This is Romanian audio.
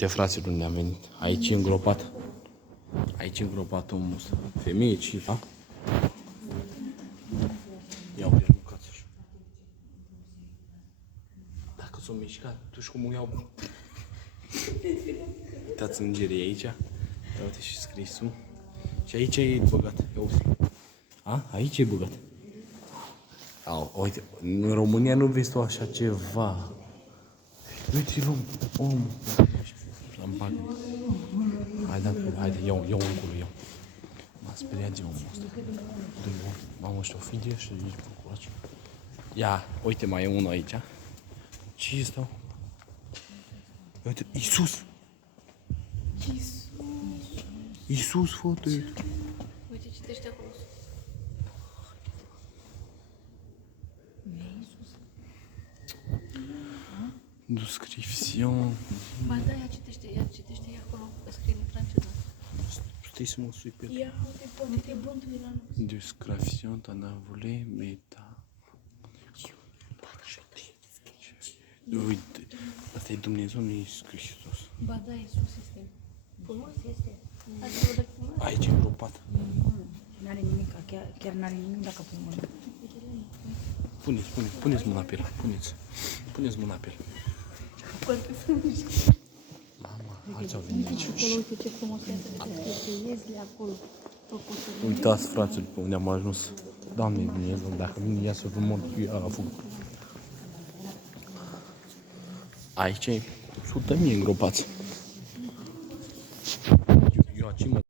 Uite, fraților, unde am venit. Aici e îngropat. Aici e îngropat omul ăsta. Femeie, ce da? Ia uite, aruncați așa. Dacă s-o mișcat, tu știi cum o iau? Uitați îngerii aici. Ia uite și scrisul. Și aici e băgat. Ia uite. A? Aici e băgat. Au, uite, în România nu vezi tu așa ceva. Uite-l omul. L-am bag. Haide, iau încolo, iau. M-a speriat de omul ăsta. Mamă, ăștia o fi de ăștia de procurați. Ia, uite, mai e unul aici. Ce este, mă? Uite, Iisus! Iisus, fotă, uite. Uite, citește acolo. Description. Ba da, ea citește acolo, că scrie în franceză. Puteai să mă sui pe el. Ia, uite, poate e bun tu la nu. Description, t'en as voulu, mais t'as... Uite, asta e Dumnezeu, nu e Iisus Hristos. Ba da, Iisus este. Frumos este. Aici e îngropat. N-are nimic, chiar n-are nimic dacă pui mâna. Puneți mâna pe el, puneți mâna pe el. Mama, alții au venit aici. Acolo, uite ce frumos este. Iezile acolo. Uitați, fraților, pe unde am ajuns. Doamne Dumnezeu, dacă vine ea să vă mor, eu a făcut. Aici e 100.000 îngropați. Eu aici mă